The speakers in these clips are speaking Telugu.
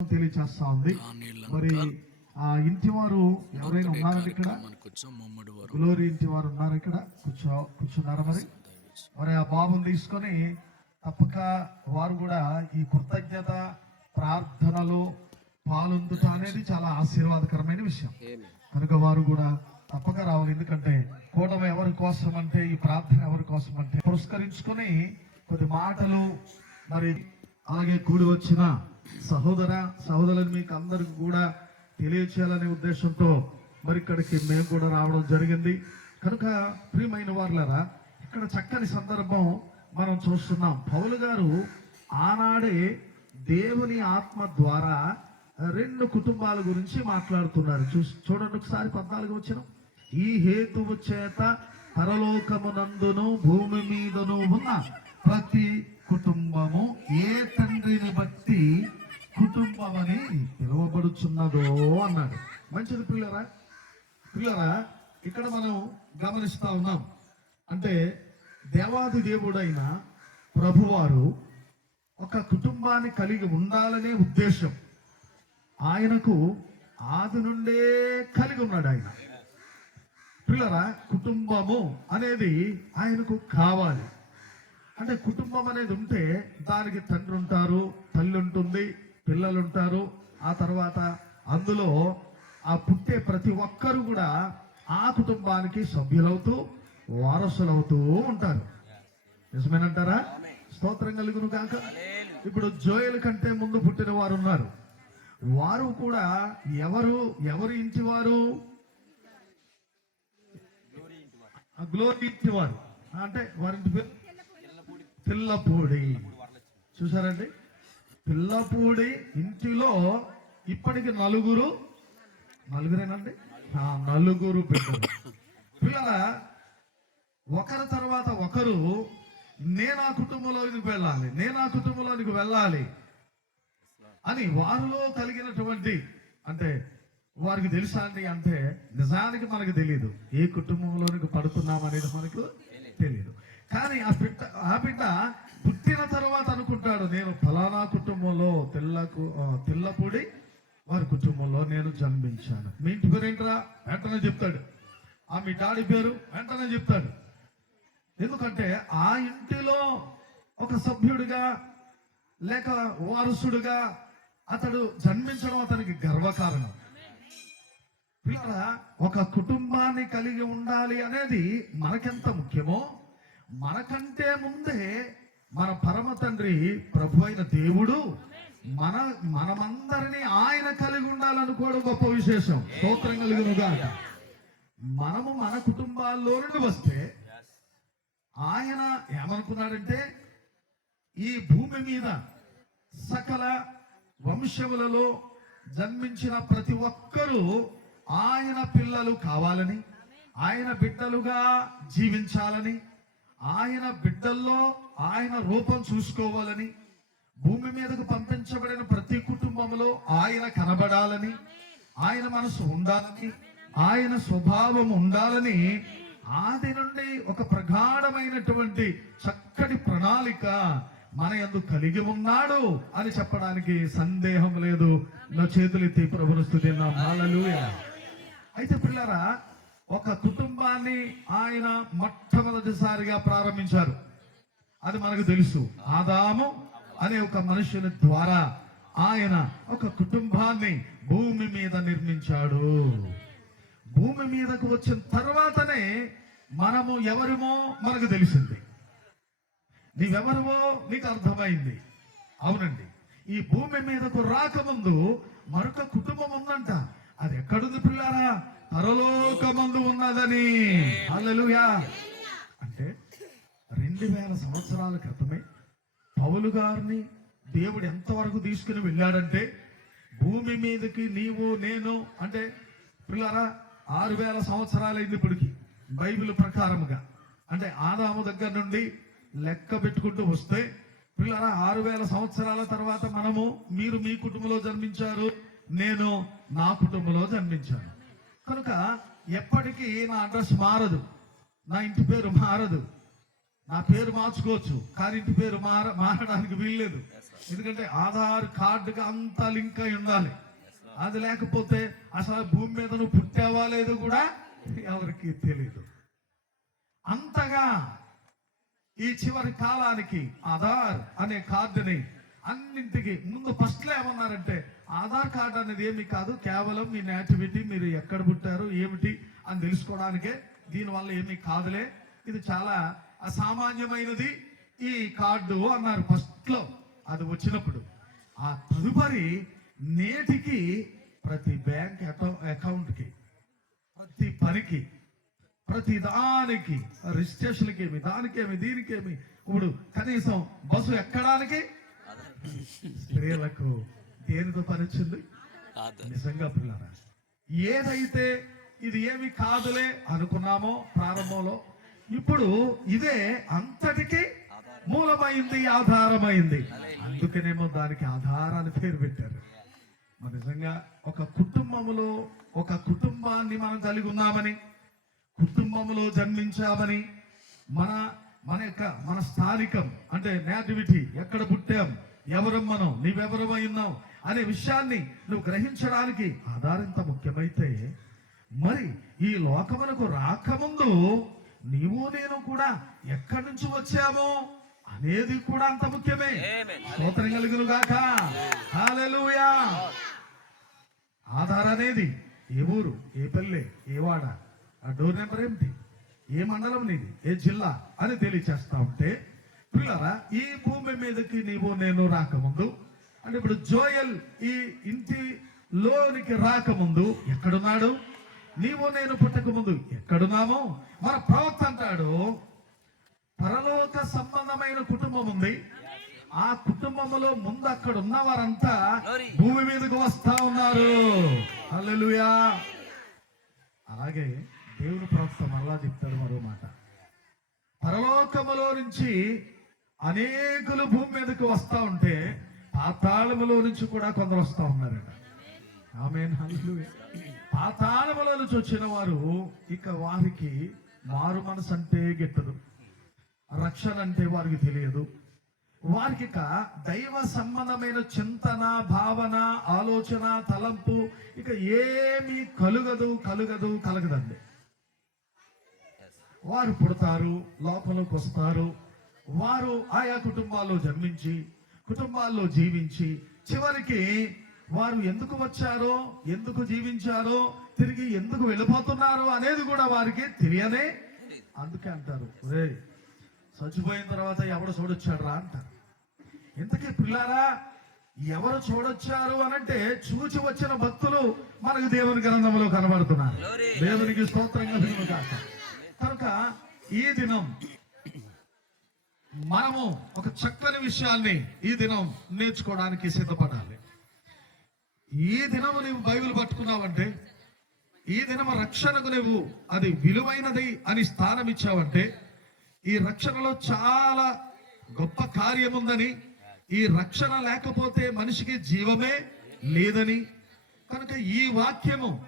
తెలియచేస్తా ఉంది. మరి ఆ ఇంటి వారు ఎవరైనా ఉన్నారండి ఇక్కడ? గ్లోరీ ఇంటి వారు ఉన్నారు ఇక్కడ? కూర్చో కూర్చున్నారా మరి? మరి ఆ బాబుని తీసుకొని తప్పక వారు కూడా ఈ కృతజ్ఞత ప్రార్థనలు పాల్గొందుట అనేది చాలా ఆశీర్వాదకరమైన విషయం. కనుక వారు కూడా తప్పక రావాలి. ఎందుకంటే కూటమి ఎవరి కోసం అంటే ఈ ప్రార్థన ఎవరి కోసం అంటే పురస్కరించుకొని కొద్ది మాటలు మరి అలాగే కూడి వచ్చిన సహోదర సహోదరులు మీకు అందరికి కూడా తెలియచేయాలనే ఉద్దేశంతో మరి ఇక్కడికి మేము కూడా రావడం జరిగింది. కనుక ప్రియమైన వారులరా ఇక్కడ చక్కని సందర్భం మనం చూస్తున్నాం. పౌలు గారు ఆనాడే దేవుని ఆత్మ ద్వారా రెండు కుటుంబాల గురించి మాట్లాడుతున్నారు. చూ చూడండి ఒకసారి పద్నాలుగు వచ్చిన ఈ హేతువు చేత పరలోకమునందును భూమి మీదను ఉన్న ప్రతి కుటుంబము ఏ తండ్రిని బట్టి కుటుంబం అని పిలువబడుచున్నదో అన్నాడు. మంచిది పిల్లరా? పిల్లరా ఇక్కడ మనం గమనిస్తా ఉన్నాం. అంటే దేవాది దేవుడైన ప్రభువారు ఒక కుటుంబాన్ని కలిగి ఉండాలనే ఉద్దేశం. ఆయనకు ఆది నుండే కలిగి ఉన్నాడు ఆయన. పిల్లరా కుటుంబము అనేది ఆయనకు కావాలి. అంటే కుటుంబం అనేది ఉంటే దానికి తండ్రి ఉంటారు తల్లి ఉంటుంది పిల్లలు ఉంటారు ఆ తర్వాత అందులో ఆ పుట్టే ప్రతి ఒక్కరు కూడా ఆ కుటుంబానికి సభ్యులవుతూ వారసులవుతూ ఉంటారు. నిజమేనంటారా? స్తోత్రం కలుగును కాక ఇప్పుడు జోయల్ కంటే ముందు పుట్టిన వారు ఉన్నారు. వారు కూడా ఎవరు ఎవరు ఇంటి వారు? ఆ గ్లోరీ ఇంటి వారు. అంటే వారింటి పేరు పిల్లపూడి. చూసారండి? పిల్లపూడి ఇంటిలో ఇప్పటికి నలుగురు నలుగురేనండి? నలుగురు బిడ్డలు. పిల్లల ఒకరి తర్వాత ఒకరు నేను ఆ కుటుంబంలోనికి వెళ్ళాలి నేను ఆ కుటుంబంలోనికి వెళ్ళాలి అని వారిలో కలిగినటువంటి అంటే వారికి తెలుసా అండి అంటే నిజానికి మనకు తెలియదు ఏ కుటుంబంలోనికి పడుతున్నాం అనేది మనకు తెలియదు కానీ ఆ బిడ్డ ఆ బిడ్డ పుట్టిన తర్వాత అనుకుంటాడు నేను ఫలానా కుటుంబంలో తెల్లకు తెల్లపూడి వారి కుటుంబంలో నేను జన్మించాను. మీ ఇంటి పేరు ఏంట్రా? వెంటనే చెప్తాడు. ఆ మీ డాడీ పేరు? వెంటనే చెప్తాడు. ఎందుకంటే ఆ ఇంటిలో ఒక సభ్యుడిగా లేక వారసుడుగా అతడు జన్మించడం అతనికి గర్వకారణం. పిల్లరా ఒక కుటుంబాన్ని కలిగి ఉండాలి అనేది మనకెంత ముఖ్యమో మనకంటే ముందే మన పరమ తండ్రి ప్రభు అయిన దేవుడు మన మనమందరినీ ఆయన కలిగి ఉండాలనుకోవడం గొప్ప విశేషం. స్తోత్రం కలిగినగా మనము మన కుటుంబాల్లో నుండి వస్తే ఆయన ఏమనుకున్నాడంటే ఈ భూమి మీద సకల వంశములలో జన్మించిన ప్రతి ఒక్కరూ ఆయన పిల్లలు కావాలని ఆయన బిడ్డలుగా జీవించాలని ఆయన బిడ్డల్లో ఆయన రూపం చూసుకోవాలని భూమి మీదకు పంపించబడిన ప్రతి కుటుంబంలో ఆయన కనబడాలని ఆయన మనసు ఉండాలని ఆయన స్వభావం ఉండాలని ఆది నుండి ఒక ప్రగాఢమైనటువంటి చక్కటి ప్రణాళిక మన యందు కలిగి ఉన్నాడు అని చెప్పడానికి సందేహం లేదు. నా చేతులెత్తి ప్రభుని స్థుతిన్నాం అయితే పిల్లరా ఒక కుటుంబాన్ని ఆయన మొట్టమొదటిసారిగా ప్రారంభించారు. అది మనకు తెలుసు. ఆదాము అనే ఒక మనుషుని ద్వారా ఆయన ఒక కుటుంబాన్ని భూమి మీద నిర్మించాడు. భూమి మీదకు వచ్చిన తర్వాతనే మనము ఎవరిమో మనకు తెలిసింది. నీవెవరివో నీకు అర్థమైంది. అవునండి. ఈ భూమి మీదకు రాకముందు మరొక కుటుంబం ఉందంట. అది ఎక్కడుంది పిల్లారా? పరలోకమందు ఉన్నదని. హల్లెలూయా. అంటే రెండు వేల సంవత్సరాల క్రితమే పౌలు గారిని దేవుడు ఎంతవరకు తీసుకుని వెళ్ళాడంటే భూమి మీదకి నీవు నేను అంటే పిల్లరా ఆరు వేల సంవత్సరాలైంది ఇప్పటికి బైబిల్ ప్రకారముగా. అంటే ఆదాము దగ్గర నుండి లెక్క పెట్టుకుంటూ వస్తే పిల్లరా ఆరు వేల సంవత్సరాల తర్వాత మనము మీరు మీ కుటుంబంలో జన్మించారు నేను నా కుటుంబంలో జన్మించాను. కనుక ఎప్పటికీ నా అడ్రస్ మారదు. నా ఇంటి పేరు మారదు. నా పేరు మార్చుకోవచ్చు కానీ ఇంటి పేరు మార మారడానికి వీల్లేదు. ఎందుకంటే ఆధార్ కార్డుకి అంత లింక్ అయి ఉండాలి. అది లేకపోతే అసలు భూమి మీద నువ్వు పుట్టావా లేదో కూడా ఎవరికి తెలియదు అంతగా ఈ చివరి కాలానికి ఆధార్ అనే కార్డుని అన్నింటికి. ముందు ఫస్ట్లో ఏమన్నారంటే ఆధార్ కార్డు అనేది ఏమి కాదు కేవలం మీ నేటివిటీ మీరు ఎక్కడ పుట్టారు ఏమిటి అని తెలుసుకోవడానికే దీనివల్ల ఏమీ కాదులే. ఇది చాలా అసామాన్యమైనది. ఈ కార్డు అన్నారు ఫస్ట్లో అది వచ్చినప్పుడు. ఆ తదుపరి నేటికి ప్రతి బ్యాంక్ అకౌంట్కి ప్రతి పనికి ప్రతి దానికి రిజిస్ట్రేషన్కి ఏమి దానికేమి దీనికేమి ఇప్పుడు కనీసం బస్సు ఎక్కడానికి స్త్రీలకు దేనితో పని వచ్చింది ఆధార్ నిజంగా పిల్లరా ఏదైతే ఇది ఏమి కాదులే అనుకున్నామో ప్రారంభంలో ఇప్పుడు ఇదే అంతటికి మూలమైంది ఆధారమైంది. అందుకనేమో దానికి ఆధారాన్ని పేరు పెట్టారు. మరి నిజంగా ఒక కుటుంబములో ఒక కుటుంబాన్ని మనం కలిగి ఉన్నామని కుటుంబంలో జన్మించామని మన మన యొక్క మన స్థానికం అంటే నేటివిటీ ఎక్కడ పుట్టాం ఎవరం మనం? నీవెవరమై ఉన్నావు? అనే విషయాన్ని నువ్వు గ్రహించడానికి ఆధారం ఇంత ముఖ్యమైతే మరి ఈ లోకమునకు రాకముందు నీవు నేను కూడా ఎక్కడి నుంచి వచ్చామో అనేది కూడా అంత ముఖ్యమే. స్తోత్రం కలుగును గాక. హల్లెలూయా ఆధార్ అనేది ఏ ఊరు ఏ పల్లె ఏ వాడ ఆ డోర్ నెంబర్ ఏమిటి? ఏ మండలం నీది? ఏ జిల్లా? అని తెలియచేస్తా ఉంటే పిల్లరా ఈ భూమి మీదకి నీవు నేను రాకముందు అంటే ఇప్పుడు జోయల్ ఈ ఇంటి లోనికి రాకముందు ఎక్కడున్నాడు? నీవు నేను పుట్టక ముందు ఎక్కడున్నామో? మన ప్రవక్త అంటాడు పరలోక సంబంధమైన కుటుంబం ఉంది. ఆ కుటుంబంలో ముందు అక్కడ ఉన్న వారంతా. భూమి మీదకు వస్తా ఉన్నారు. హల్లెలూయా. అలాగే దేవుని ప్రవక్త మరలా చెప్తాడు మరో మాట. పరలోకములో నుంచి అనేకులు భూమి మీదకు వస్తూ ఉంటే పాతాళములో నుంచి కూడా కొందరు వస్తూ ఉన్నారండి ఆమె పాతాళములో నుంచి వచ్చిన వారు ఇక వారికి మారు మనసు అంటే గిట్టదు. రక్షణ అంటే వారికి తెలియదు. వారికి ఇక దైవ సంబంధమైన చింతన భావన ఆలోచన తలంపు ఇక ఏమీ కలుగదు కలుగదు కలగదండి. వారు పుడతారు లోపలికి వస్తారు వారు ఆయా కుటుంబాల్లో జన్మించి కుటుంబాల్లో జీవించి చివరికి వారు ఎందుకు వచ్చారో ఎందుకు జీవించారో తిరిగి ఎందుకు వెళ్ళిపోతున్నారో అనేది కూడా వారికి తెలియనే అందుకే అంటారు. రే చచ్చిపోయిన తర్వాత ఎవడు చూడొచ్చాడు రా అంటారు. ఇంతకీ పిల్లారా ఎవరు చూడొచ్చారు అనంటే చూచి వచ్చిన భక్తులు మనకు దేవుని గ్రంథంలో కనబడుతున్నారు. దేవునికి స్తోత్రం కలుగును గాక. కనుక ఈ దినం మనము ఒక చక్కని విషయాన్ని ఈ దినం నేర్చుకోవడానికి సిద్ధపడాలి. ఈ దినము నీవు బైబిల్ పట్టుకున్నావంటే ఈ దినము రక్షణకు నువ్వు అది విలువైనది అని స్థానం ఇచ్చావంటే ఈ రక్షణలో చాలా గొప్ప కార్యం ఉందని ఈ రక్షణ లేకపోతే మనిషికి జీవమే లేదని. కనుక ఈ వాక్యము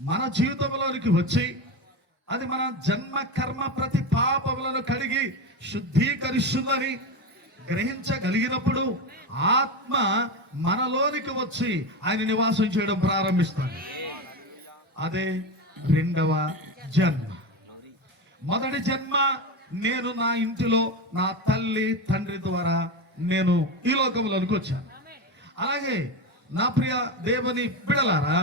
మన జీవితంలోనికి వచ్చి అది మన జన్మ కర్మ ప్రతి పాపములను కడిగి శుద్ధీకరిస్తుందని గ్రహించగలిగినప్పుడు ఆత్మ మనలోనికి వచ్చి ఆయన నివాసం చేయడం ప్రారంభిస్తాడు అదే రెండవ జన్మ. మొదటి జన్మ నేను నా ఇంటిలో నా తల్లి తండ్రి ద్వారా నేను ఈ లోకంలోనికి వచ్చాను. అలాగే నా ప్రియ దేవుని బిడలారా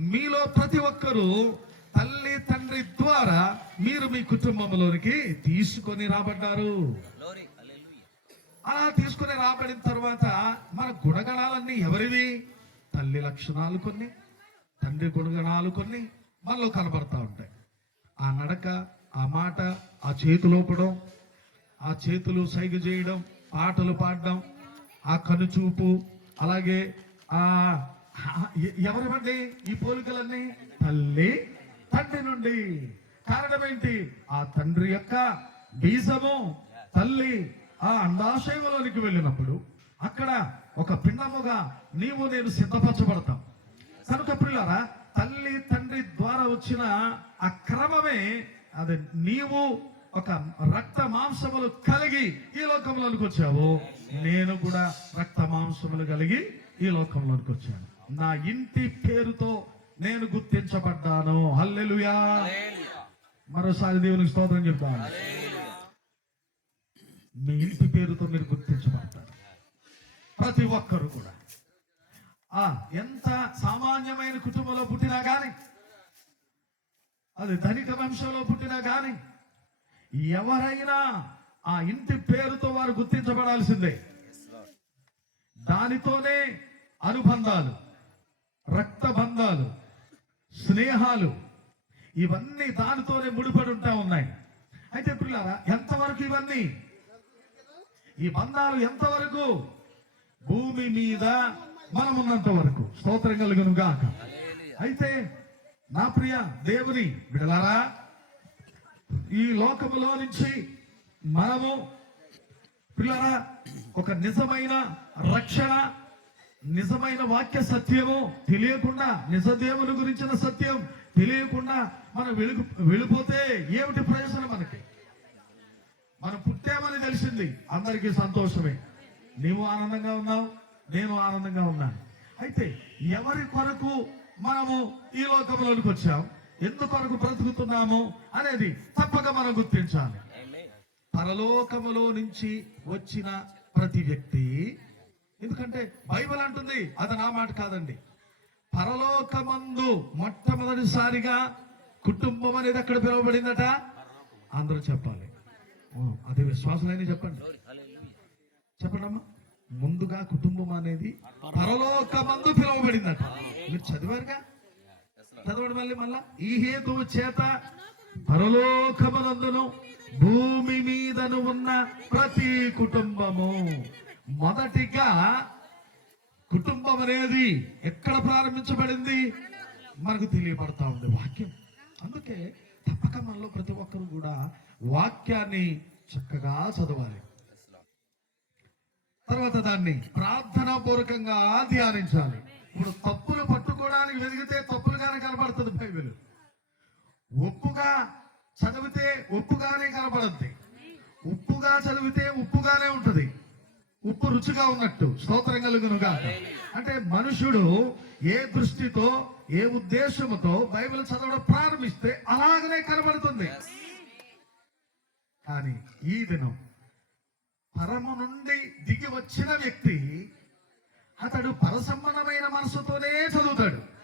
మీలో ప్రతి ఒక్కరూ తల్లి తండ్రి ద్వారా మీరు మీ కుటుంబంలోనికి తీసుకొని రాబడ్డారు. అలా తీసుకుని రాబడిన తర్వాత మన గుణగణాలన్నీ ఎవరివి? తల్లి లక్షణాలు కొన్ని తండ్రి గుణగణాలు కొన్ని మనలో కనబడతా ఉంటాయి. ఆ నడక ఆ మాట ఆ చేతులు ఊపడం ఆ చేతులు సైగ చేయడం పాటలు పాడడం ఆ కనుచూపు అలాగే ఆ ఎవరివండి ఈ పోలికలన్నీ? తల్లి తండ్రి నుండి. కారణం ఏంటి? ఆ తండ్రి యొక్క బీజము తల్లి ఆ అండాశయంలోనికి వెళ్ళినప్పుడు అక్కడ ఒక పిండముగా నీవు నేను సిద్ధపరచబడతాం. కనుక పిల్లరా తల్లి తండ్రి ద్వారా వచ్చిన ఆ క్రమమే అది నీవు ఒక రక్త మాంసములు కలిగి ఈ లోకంలోనికి వచ్చావు. నేను కూడా రక్త మాంసములు కలిగి ఈ లోకంలోనికి వచ్చాను. నా ఇంటి పేరుతో నేను గుర్తించబడ్డాను. హల్లెలూయా. మరోసారి దేవునికి స్తోత్రం చెప్తాను. మీ ఇంటి పేరుతో మీరు గుర్తించబడతారు. ప్రతి ఒక్కరు కూడా. ఆ ఎంత సామాన్యమైన కుటుంబంలో పుట్టినా గాని అది ధనిక వంశంలో పుట్టినా గాని ఎవరైనా ఆ ఇంటి పేరుతో వారు గుర్తించబడాల్సిందే. దానితోనే అనుబంధాలు రక్త బంధాలు స్నేహాలు ఇవన్నీ దానితోనే ముడిపడి ఉంటా ఉన్నాయి. అయితే పిల్లారా ఎంతవరకు ఇవన్నీ? ఈ బంధాలు ఎంతవరకు? భూమి మీద మనమున్నంత వరకు. స్తోత్రం కలుగును గాక. అయితే నా ప్రియ దేవుని బిడలారా ఈ లోకములో నుంచి మనము పిల్లరా ఒక నిజమైన రక్షణ నిజమైన వాక్య సత్యము తెలియకుండా నిజ దేవుని గురించిన సత్యం తెలియకుండా మనం వెలుగు వెళ్ళిపోతే ఏమిటి ప్రయోజనం మనకి? మనం పుట్టామని తెలిసింది. అందరికీ సంతోషమే. నీవు ఆనందంగా ఉన్నావు నేను ఆనందంగా ఉన్నాను. అయితే ఎవరి కొరకు మనము ఈ లోకంలోనికి వచ్చాం? ఎందుకొరకు బ్రతుకుతున్నాము అనేది తప్పక మనం గుర్తించాలి. పరలోకములో నుంచి వచ్చిన ప్రతి వ్యక్తి ఎందుకంటే బైబిల్ అంటుంది అది నా మాట కాదండి. పరలోకమందు మొట్టమొదటిసారిగా కుటుంబం అనేది ఎక్కడ పిలువబడిందట. అందరూ చెప్పాలి. అది విశ్వాసులైన చెప్పండి చెప్పండి. అమ్మా ముందుగా కుటుంబం అనేది పరలోకమందు పిలువబడిందట. మీరు చదివారుగా? చదవడం మళ్ళీ మళ్ళా. ఈ హేతువు చేత పరలోకమునందును భూమి మీదను ఉన్న ప్రతి కుటుంబము మొదటిగా కుటుంబం అనేది ఎక్కడ ప్రారంభించబడింది? మనకు తెలియబడతా ఉంది వాక్యం. అందుకే తప్పక మనలో ప్రతి ఒక్కరు కూడా వాక్యాన్ని చక్కగా చదవాలి. తర్వాత దాన్ని ప్రార్థనా పూర్వకంగా ధ్యానించాలి. ఇప్పుడు తప్పులు పట్టుకోవడానికి వెదిగితే తప్పులుగానే కనబడుతుంది బైబిల్. ఒప్పుగా చదివితే ఒప్పుగానే కనబడుద్ది ఉప్పుగా చదివితే ఉప్పుగానే ఉంటుంది. ఉప్పు రుచిగా ఉన్నట్టు స్తోత్రం కలుగునుగా. అంటే మనుషుడు ఏ దృష్టితో ఏ ఉద్దేశంతో బైబిల్ చదవడం ప్రారంభిస్తే అలాగనే కనబడుతుంది. కానీ ఈ దినం పరము నుండి దిగి వచ్చిన వ్యక్తి అతడు పరసంబంధమైన మనసుతోనే చదువుతాడు.